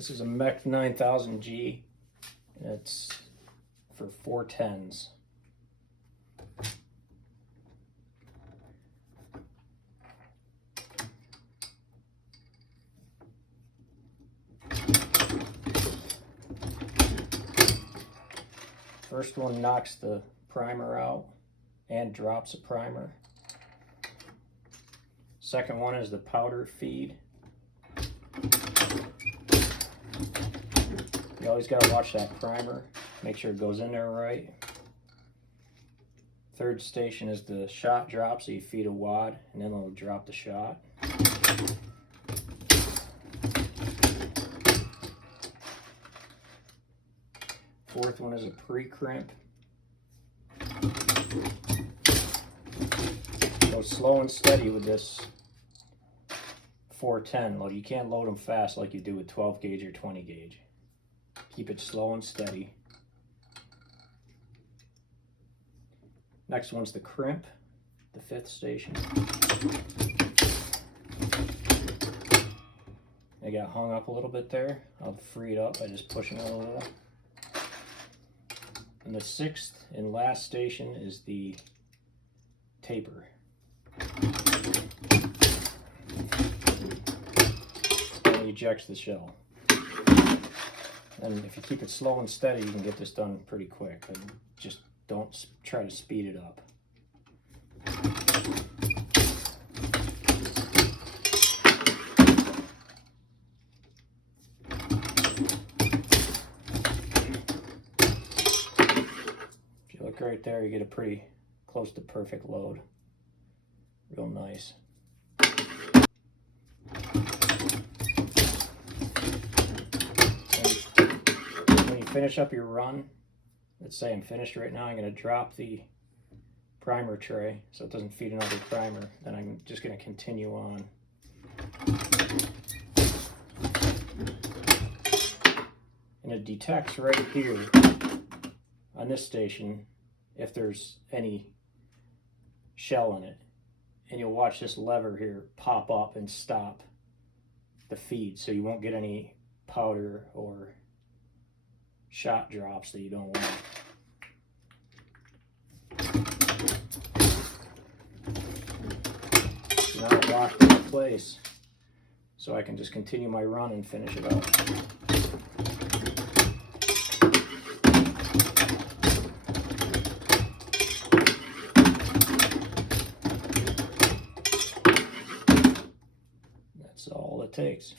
This is a MEC9000G, and it's for 410s. First one knocks the primer out and drops a primer. Second one is the powder feed. You always got to watch that primer, make sure it goes in there right. Third station is the shot drop, so you feed a wad and then it'll drop the shot. Fourth one is a pre-crimp. Go slow and steady with this 410 load. You can't load them fast like you do with 12 gauge or 20 gauge. Keep it slow and steady. Next one's the crimp, the fifth station. I got hung up a little bit there. I'll free it up by just pushing it a little. And the sixth and last station is the taper. And it ejects the shell. And if you keep it slow and steady, you can get this done pretty quick. But just don't try to speed it up. If you look right there, you get a pretty close to perfect load. Real nice. Finish up your run. Let's say I'm finished right now. I'm going to drop the primer tray so it doesn't feed another primer. Then I'm just going to continue on. And it detects right here on this station if there's any shell in it. And you'll watch this lever here pop up and stop the feed, so you won't get any powder or shot drops that you don't want. Now it's locked into place, so I can just continue my run and finish it up. That's all it takes.